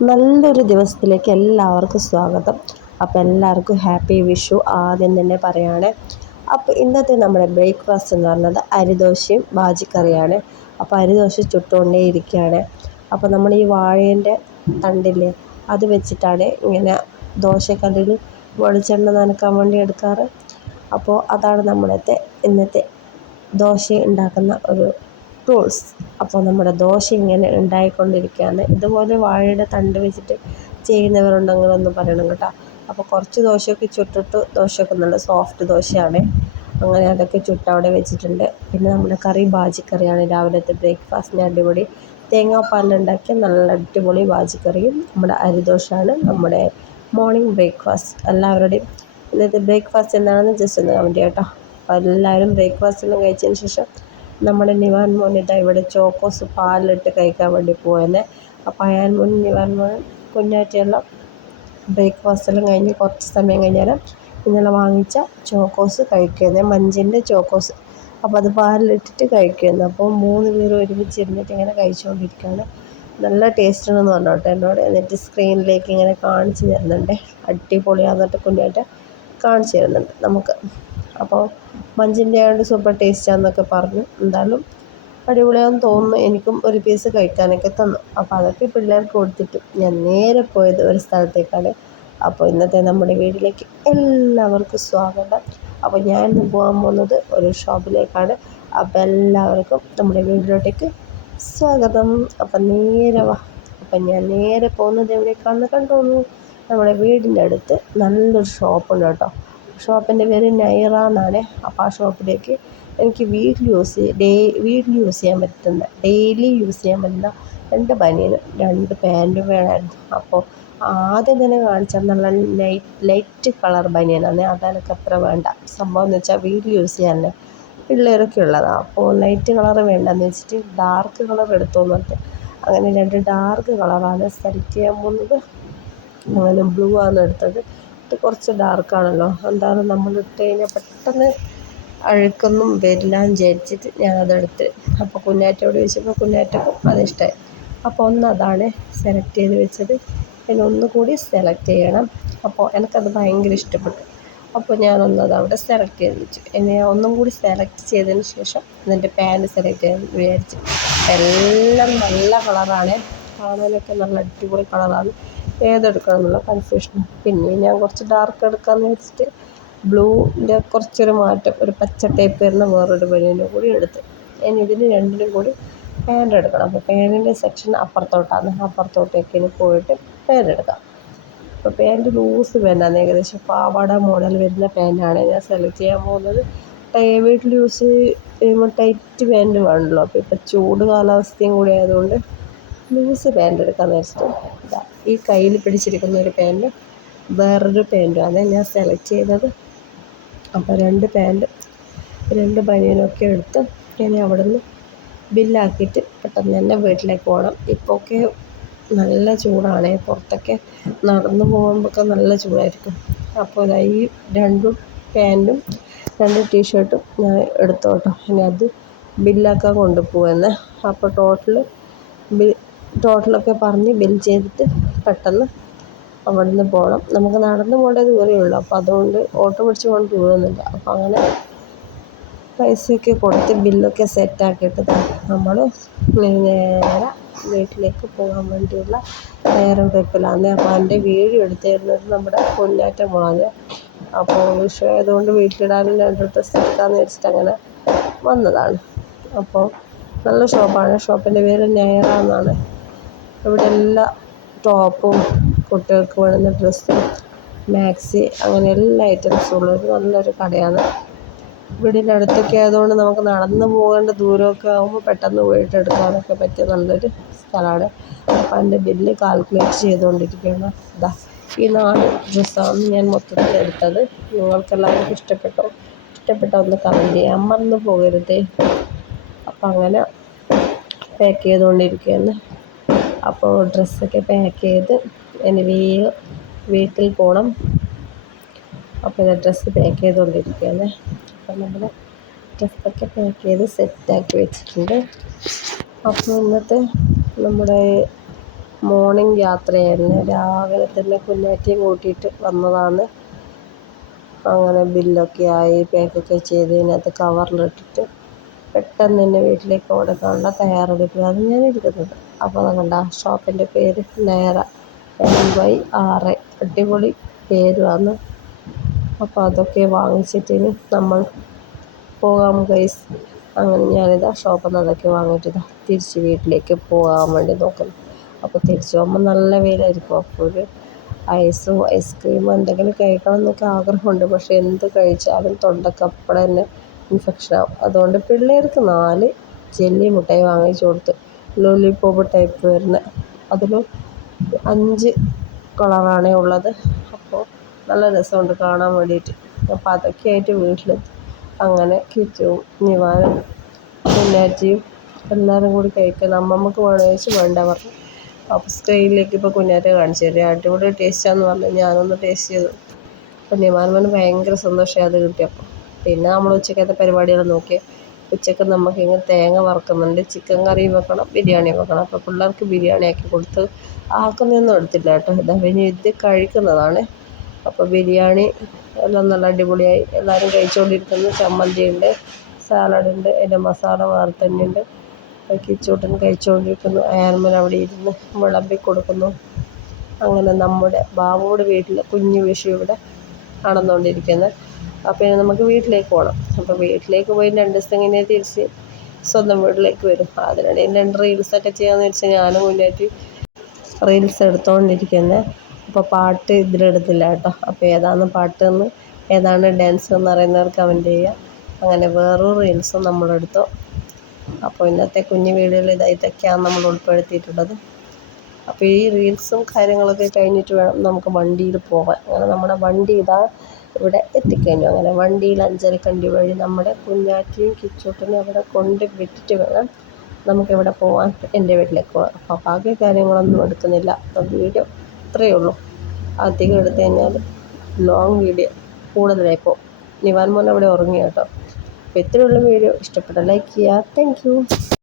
നല്ലൊരു ദിവസത്തിലേക്ക് എല്ലാവർക്കും സ്വാഗതം. അപ്പോൾ എല്ലാവർക്കും ഹാപ്പി വിഷു ആദ്യം തന്നെ പറയുകയാണ് അപ്പോൾ ഇന്നത്തെ നമ്മുടെ ബ്രേക്ക്ഫാസ്റ്റ് എന്ന് പറഞ്ഞത് അരിദോശയും ബാജിക്കറിയാണ്. അപ്പോൾ അരിദോശ ചുട്ടുകൊണ്ടേ ഇരിക്കുകയാണ്. അപ്പോൾ നമ്മൾ ഈ വാഴേന്റെ തണ്ടില്ലേ അത് വെച്ചിട്ടാണ് ഇങ്ങനെ ദോശക്കല്ലിൽ വെളിച്ചെണ്ണ നനക്കാൻ വേണ്ടി എടുക്കാറ്. അപ്പോൾ അതാണ് നമ്മുടെ ഇന്നത്തെ ദോശ ഉണ്ടാക്കുന്ന ഒരു ടൂൾസ് അപ്പോൾ നമ്മുടെ ദോശ ഇങ്ങനെ ഉണ്ടായിക്കൊണ്ടിരിക്കുകയാണ്. ഇതുപോലെ വാഴയുടെ തണ്ട് വെച്ചിട്ട് ചെയ്യുന്നവരുണ്ടെങ്കിൽ ഒന്ന് പറയണം കേട്ടോ. അപ്പോൾ കുറച്ച് ദോശയൊക്കെ ചുട്ടിട്ട് ദോശയൊക്കെ നല്ല സോഫ്റ്റ് ദോശയാണ്. അങ്ങനെ അതൊക്കെ ചുട്ട് അവിടെ വെച്ചിട്ടുണ്ട്. പിന്നെ നമ്മുടെ കറി ബാജിക്കറിയാണ് രാവിലത്തെ ബ്രേക്ക്ഫാസ്റ്റിന് അടിപൊളി. തേങ്ങാപ്പാലുണ്ടാക്കിയ നല്ല അടിപൊളി ബാജിക്കറിയും നമ്മുടെ അരിദോശമാണ് നമ്മുടെ മോർണിംഗ് ബ്രേക്ക്ഫാസ്റ്റ് എല്ലാവരുടെയും ഇന്നത്തെ ബ്രേക്ക്ഫാസ്റ്റ് എന്താണെന്ന് ജസ്റ്റ് ഒന്ന് കമന്റ് ചെയ്യാം കേട്ടോ. അപ്പോൾ എല്ലാവരും ബ്രേക്ക്ഫാസ്റ്റ് എല്ലാം കഴിച്ചതിന് ശേഷം നമ്മുടെ നിവാൻ മോനിതാ ഇവിടെ ചോക്കോസ് പാലിലിട്ട് കഴിക്കാൻ വേണ്ടി പോയത് അപ്പോൾ അയാൻ മോൻ നിവാൻ മോൻ കുഞ്ഞാറ്റെല്ലാം ബ്രേക്ക്ഫാസ്റ്റ് എല്ലാം കഴിഞ്ഞ് കുറച്ച് സമയം കഴിഞ്ഞാൽ ഇന്നലെ വാങ്ങിച്ച ചോക്കോസ് കഴിക്കുന്നത് മഞ്ചിന്റെ ചോക്കോസ്. അപ്പോൾ അത് പാലിലിട്ടിട്ട് കഴിക്കുന്നു അപ്പോൾ മൂന്ന് പേരും ഒരുമിച്ച് ഇരുന്നിട്ട് ഇങ്ങനെ കഴിച്ചുകൊണ്ടിരിക്കുകയാണ് നല്ല ടേസ്റ്റ് ഉണ്ടെന്ന് പറഞ്ഞോട്ടെ എന്നോട്. എന്നിട്ട് സ്ക്രീനിലേക്ക് ഇങ്ങനെ കാണിച്ച് തരുന്നുണ്ട്. അടിപൊളിയാന്നിട്ട് കുഞ്ഞാറ്റ കാണിച്ച് തരുന്നുണ്ട് നമുക്ക്. അപ്പോൾ മഞ്ചിന്റെ ആയതുകൊണ്ട് സൂപ്പർ ടേസ്റ്റാന്നൊക്കെ പറഞ്ഞു. എന്തായാലും അടിപൊളിയാന്ന് തോന്നുന്നു. എനിക്കും ഒരു പീസ് കഴിക്കാനൊക്കെ തന്നു. അപ്പോൾ അതൊക്കെ പിള്ളേർക്ക് കൊടുത്തിട്ട്. ഞാൻ നേരെ പോയത് ഒരു സ്ഥലത്തേക്കാണ്. അപ്പോൾ ഇന്നത്തെ നമ്മുടെ വീട്ടിലേക്ക് എല്ലാവർക്കും സ്വാഗതം. അപ്പോൾ ഞാൻ ഇന്ന് പോകാൻ പോകുന്നത് ഒരു ഷോപ്പിലേക്കാണ്. അപ്പോൾ എല്ലാവർക്കും നമ്മുടെ വീട്ടിലോട്ടേക്ക് സ്വാഗതം. അപ്പം നേരെ വാ. അപ്പം ഞാൻ നേരെ പോകുന്നത് എവിടേക്കാണെന്ന് കണ്ടോളൂ. നമ്മുടെ വീടിന്റെ അടുത്ത് നല്ലൊരു ഷോപ്പുണ്ട് കേട്ടോ. ഷോപ്പിന്റെ പേര് നൈറ എന്നാണ്. അപ്പോൾ ആ ഷോപ്പിലേക്ക് എനിക്ക് വീട്ടിൽ യൂസ് ഡേ വീട്ടിൽ യൂസ് ചെയ്യാൻ പറ്റുന്ന ഡെയിലി യൂസ് ചെയ്യാൻ പറ്റുന്ന രണ്ട് ബനിയൻ രണ്ട് പാന്റും വേണമായിരുന്നു. അപ്പോൾ ആദ്യം തന്നെ കാണിച്ചാൽ നല്ല ലൈറ്റ് ലൈറ്റ് കളർ ബനിയനാണ് അതെനിക്ക് അത്ര വേണ്ട. സംഭവം എന്ന് വെച്ചാൽ വീട്ടിൽ യൂസ് ചെയ്യാൻ പിള്ളേരൊക്കെ ഉള്ളതാണ് അപ്പോൾ ലൈറ്റ് കളർ വേണ്ടെന്ന് വെച്ചിട്ട് ഡാർക്ക് കളർ എടുത്തു പറഞ്ഞിട്ട് അങ്ങനെ രണ്ട് ഡാർക്ക് കളറാണ്. സെലക്ട് ചെയ്യാൻ പോകുന്നത് അങ്ങനെ ബ്ലൂ ആണ് എടുത്തത്. ഇത് കുറച്ച് ഡാർക്കാണല്ലോ. എന്താണ് നമ്മൾ ഇട്ട് കഴിഞ്ഞാൽ പെട്ടെന്ന് അഴുക്കൊന്നും വരില്ല എന്ന് വിചാരിച്ചിട്ട് ഞാനതെടുത്ത്. അപ്പോൾ കുഞ്ഞാറ്റയോട് ചോദിച്ചപ്പോൾ കുഞ്ഞാറ്റക്കും അതിഷ്ടമായി അപ്പോൾ ഒന്ന് അതാണ് സെലക്ട് ചെയ്ത് വെച്ചത്. പിന്നെ ഒന്നുകൂടി സെലക്ട് ചെയ്യണം. അപ്പോൾ എനിക്കത് ഭയങ്കര ഇഷ്ടപ്പെട്ടു. അപ്പോൾ ഞാനൊന്ന് അത് അവിടെ സെലക്ട് ചെയ്ത് വെച്ചു. എന്നെ ഒന്നും കൂടി സെലക്ട് ചെയ്തതിന് ശേഷം എന്നിട്ട് പാന്റ് സെലക്ട് ചെയ്യാൻ വിചാരിച്ചു. എല്ലാം നല്ല കളറാണ്. കാണാനൊക്കെ നല്ല അടിപൊളി കളറാണ്. ഏതെടുക്കണം എന്നുള്ള കൺഫ്യൂഷൻ പിന്നെ ഞാൻ കുറച്ച് ഡാർക്ക് എടുക്കാമെന്ന് വെച്ചിട്ട് ബ്ലൂവിന്റെ കുറച്ചൊരു മാറ്റം ഒരു പച്ച ടൈപ്പ് വരുന്ന വേറൊരു ബനിയനും കൂടി എടുത്ത്. ഇനി ഇതിന് രണ്ടിനും കൂടി പാന്റ് എടുക്കണം. അപ്പോൾ പാന്റിന്റെ സെക്ഷൻ അപ്പുറത്തോട്ടാണ്. അപ്പുറത്തോട്ടേക്ക് ഇനി പോയിട്ട് പാന്റ് എടുക്കാം. അപ്പോൾ പാന്റ് ലൂസ് പാന്റാണ് ഏകദേശം പാവാട മോഡൽ വരുന്ന പാന്റാണ് ഞാൻ സെലക്ട് ചെയ്യാൻ പോകുന്നത്. വീട്ടിൽ യൂസ് ചെയ്യുമ്പോൾ ടൈറ്റ് പാന്റ് വേണമല്ലോ. അപ്പോൾ ഇപ്പോൾ ചൂട് കാലാവസ്ഥയും കൂടി ആയതുകൊണ്ട് ലൂസ് പാന്റ് എടുക്കാമെന്ന് വെച്ചിട്ട് ഇതാ. ഈ കയ്യിൽ പിടിച്ചിരിക്കുന്ന ഒരു പാന്റ് വേറൊരു പാന്റുമാണ് ഞാൻ സെലക്ട് ചെയ്തത്. അപ്പോൾ രണ്ട് പാന്റ് രണ്ട് ബനിയനൊക്കെ എടുത്ത് ഇനി അവിടെ നിന്ന് ബില്ലാക്കിയിട്ട് പെട്ടെന്ന് തന്നെ വീട്ടിലേക്ക് പോകണം ഇപ്പോൾ ഒക്കെ നല്ല ചൂടാണ്. പുറത്തൊക്കെ നടന്നു പോകുമ്പോഴൊക്കെ നല്ല ചൂടായിരിക്കും. അപ്പോൾ ഈ രണ്ടും പാന്റും രണ്ട് ടീഷർട്ടും ഞാൻ എടുത്തോട്ടോ. ഇനി അത് ബില്ലാക്കാൻ കൊണ്ടുപോകുന്നത് അപ്പോൾ ടോട്ടൽ ബിൽ ടോട്ടലൊക്കെ പറഞ്ഞ് ബിൽ ചെയ്തിട്ട് പെട്ടെന്ന് അവിടെ നിന്ന് പോകണം നമുക്ക് നടന്ന് പോകേണ്ട ദൂരമേ ഉള്ളൂ. അപ്പോൾ അതുകൊണ്ട് ഓട്ടോ പിടിച്ച് പോകാൻ ദൂരമൊന്നുമില്ല. അപ്പോൾ അങ്ങനെ പൈസയൊക്കെ കൊടുത്ത് ബില്ലൊക്കെ സെറ്റാക്കിയിട്ട് നമ്മൾ നേരെ വീട്ടിലേക്ക് പോകാൻ വേണ്ടിയുള്ള തയ്യാറെടുപ്പിലാണ് അപ്പോൾ എന്റെ വീഡിയോ എടുത്തിരുന്നത് നമ്മുടെ പൊന്നാറ്റ മോളാണ്. അപ്പോൾ വിഷു ആയതുകൊണ്ട് വീട്ടിലിടാനും രണ്ട് ഡ്രസ്സ് എടുക്കാമെന്ന് വെച്ചിട്ട് അങ്ങനെ വന്നതാണ്. അപ്പോൾ നല്ല ഷോപ്പാണ് ഷോപ്പിന്റെ പേര് നെയറ എന്നാണ് ഇവിടെ എല്ലാ ടോപ്പും കുട്ടികൾക്ക് വേണ്ടുന്ന ഡ്രസ്സും മാക്സി അങ്ങനെ എല്ലാ ഐറ്റംസും ഉള്ളൊരു നല്ലൊരു കടയാണ്. വീടിന്റെ അടുത്തൊക്കെ ആയതുകൊണ്ട് നമുക്ക് നടന്ന് പോകേണ്ട ദൂരമൊക്കെ ആകുമ്പോൾ പെട്ടെന്ന് പോയിട്ട് എടുക്കാനൊക്കെ പറ്റിയ നല്ലൊരു സ്ഥലമാണ്. അപ്പോൾ എന്റെ ബില്ല് കാൽക്കുലേറ്റ് ചെയ്തുകൊണ്ടിരിക്കുകയാണ്. ഇതാ ഈ നാല് ഡ്രസ്സാണ് ഞാൻ മൊത്തത്തിൽ എടുത്തത്. നിങ്ങൾക്കെല്ലാവർക്കും ഇഷ്ടപ്പെട്ടോ? ഇഷ്ടപ്പെട്ട ഒന്ന് കമന്റ് ചെയ്യാൻ മറന്നു പോകരുതേ. അപ്പം അങ്ങനെ പാക്ക് ചെയ്തുകൊണ്ടിരിക്കുകയാണ്. അപ്പോൾ ഡ്രസ്സൊക്കെ പാക്ക് ചെയ്ത് എന്റെ വീ വീട്ടിൽ പോകണം അപ്പോൾ ഞാൻ ഡ്രസ്സ് പാക്ക് ചെയ്തുകൊണ്ടിരിക്കുകയാണ് അപ്പോൾ നമ്മൾ ഡ്രസ്സൊക്കെ പാക്ക് ചെയ്ത് സെറ്റാക്കി വെച്ചിട്ടുണ്ട്. അപ്പോൾ ഇന്നത്തെ നമ്മുടെ മോർണിംഗ് യാത്രയായിരുന്നു. രാവിലെ തന്നെ കുഞ്ഞാറ്റിയും കൂട്ടിയിട്ട് വന്നതാണ്. അങ്ങനെ ബില്ലൊക്കെ ആയി പാക്കൊക്കെ ചെയ്ത് ഇതിനകത്ത് കവറിലിട്ടിട്ട് പെട്ടെന്ന് തന്നെ വീട്ടിലേക്ക് കൊടുക്കാനുള്ള തയ്യാറെടുപ്പിലാണ് ഞാൻ ഇരിക്കുന്നത് അപ്പോൾ കണ്ട ഷോപ്പിന്റെ പേര് ലയറ എൻ വൈ ആർ എ അടിപൊളി പേരുമാണ് അപ്പോൾ അതൊക്കെ വാങ്ങിച്ചിട്ടിനി നമ്മൾ പോകാം ഗൈസ് അങ്ങനെ ഞാനിതാ ഷോപ്പിൽ നിന്ന് അതൊക്കെ വാങ്ങിയിട്ട് തിരിച്ച് വീട്ടിലേക്ക് പോകാൻ വേണ്ടി നോക്കുന്നു. അപ്പോൾ തിരിച്ചു പോകുമ്പോൾ നല്ല വെയിലായിരിക്കും. അപ്പോൾ ഒരു ഐസും ഐസ്ക്രീമും എന്തെങ്കിലും കഴിക്കണം എന്നൊക്കെ ആഗ്രഹമുണ്ട്. പക്ഷേ എന്ത് കഴിച്ചാലും തൊണ്ടയ്ക്ക് അപ്പോൾ തന്നെ ഇൻഫെക്ഷൻ ആവും. അതുകൊണ്ട് പിള്ളേർക്ക് നാല് ജെല്ലി മിഠായി വാങ്ങിച്ചു കൊടുത്തു ലോലിപോപ്പ് ടൈപ്പ് വരുന്ന. അതിൽ അഞ്ച് കളറാണ് ഉള്ളത്. അപ്പോൾ നല്ല രസമുണ്ട് കാണാൻ വേണ്ടിയിട്ട് അപ്പോൾ അതൊക്കെ ആയിട്ട് വീട്ടിലെത്തി അങ്ങനെ കിച്ചുവും നിവാനും കുഞ്ഞാറ്റിയും എല്ലാവരും കൂടി കഴിക്കണം. അമ്മമ്മക്ക് വേണമെന്ന് വേണ്ട പറഞ്ഞു. അപ്പോൾ സ്ക്രീനിലേക്ക് ഇപ്പോൾ കുഞ്ഞാറ്റ കാണിച്ചു തരും. അടിപൊളി ടേസ്റ്റാന്ന് പറഞ്ഞു. ഞാനൊന്ന് ടേസ്റ്റ് ചെയ്തു. അപ്പോൾ നിവാൻ ഭയങ്കര സന്തോഷമായി അത് കിട്ടിയപ്പോൾ പിന്നെ നമ്മൾ ഉച്ചക്കത്തെ പരിപാടികൾ നോക്കി ഉച്ചയ്ക്ക് നമുക്ക് ഇങ്ങനെ തേങ്ങ വറുക്കുന്നുണ്ട്. ചിക്കൻ കറി വെക്കണം ബിരിയാണി വെക്കണം. അപ്പോൾ പിള്ളേർക്ക് ബിരിയാണി ആക്കി കൊടുത്ത് ആക്കുന്നൊന്നും എടുത്തില്ല കേട്ടോ. ഇതാ പിന്നെ ഇത് കഴിക്കുന്നതാണ്. അപ്പോൾ ബിരിയാണി എല്ലാം നല്ല അടിപൊളിയായി. എല്ലാവരും കഴിച്ചുകൊണ്ടിരിക്കുന്നു. ചമ്മന്തി ഉണ്ട് സാലഡ് ഉണ്ട് അതിന്റെ മസാല വേറെ തന്നെ ഉണ്ട് കിച്ചൂട്ടൻ കഴിച്ചുകൊണ്ടിരിക്കുന്നു. അയാൻമൻ അവിടെ ഇരുന്ന് വിളമ്പി കൊടുക്കുന്നു. അങ്ങനെ നമ്മുടെ ബാബുവിടെ വീട്ടിൽ കുഞ്ഞു വിഷു ഇവിടെ നടന്നുകൊണ്ടിരിക്കുന്നത്. അപ്പോൾ നമുക്ക് വീട്ടിലേക്ക് പോകണം അപ്പോൾ വീട്ടിലേക്ക് പോയി രണ്ട് ദിവസം ഇങ്ങനെ തിരിച്ച് സ്വന്തം വീട്ടിലേക്ക് വരും. അതിനിടയിൽ രണ്ട് റീൽസൊക്കെ ചെയ്യാമെന്ന് വെച്ചാൽ ഞാനും മുന്നേറ്റ് റീൽസ് എടുത്തുകൊണ്ടിരിക്കുന്നത് അപ്പോൾ പാട്ട് ഇതിലെടുത്തില്ല കേട്ടോ. അപ്പോൾ ഏതാണ് പാട്ട് എന്ന് ഏതാണ് ഡാൻസ് എന്ന് അറിയുന്നവർ കമന്റ് ചെയ്യുക അങ്ങനെ വേറൊരു റീൽസും നമ്മളെടുത്തു. അപ്പോൾ ഇന്നത്തെ കുഞ്ഞു വീഡിയോയിൽ ഇതൊക്കെയാണ് നമ്മൾ ഉൾപ്പെടുത്തിയിട്ടുള്ളത്. അപ്പോൾ ഈ റീൽസും കാര്യങ്ങളൊക്കെ കഴിഞ്ഞിട്ട് വേണം നമുക്ക് വണ്ടിയിൽ പോകാൻ അങ്ങനെ നമ്മുടെ വണ്ടി ഇതാ ഇവിടെ എത്തിക്കഴിഞ്ഞു. അങ്ങനെ വണ്ടിയിൽ അഞ്ചരക്കണ്ടി വഴി നമ്മുടെ കുഞ്ഞാറ്റിയും കിച്ചൂട്ടിനെയും അവിടെ കൊണ്ട് വിട്ടിട്ട് വേണം നമുക്കിവിടെ പോകാൻ എന്റെ വീട്ടിലേക്ക് പോകാൻ അപ്പോൾ ബാക്കി കാര്യങ്ങളൊന്നും എടുക്കുന്നില്ല. അപ്പോൾ വീഡിയോ ഇത്രയേ ഉള്ളൂ. അധികം എടുത്തു കഴിഞ്ഞാൽ ലോങ് വീഡിയോ കൂടുതലായി പോകും. നിവാൻ മോൻ അവിടെ ഉറങ്ങിയാട്ടോ. അപ്പോൾ ഇത്രയുള്ള വീഡിയോ. ഇഷ്ടപ്പെട്ട ലൈക്ക് ചെയ്യുക. താങ്ക്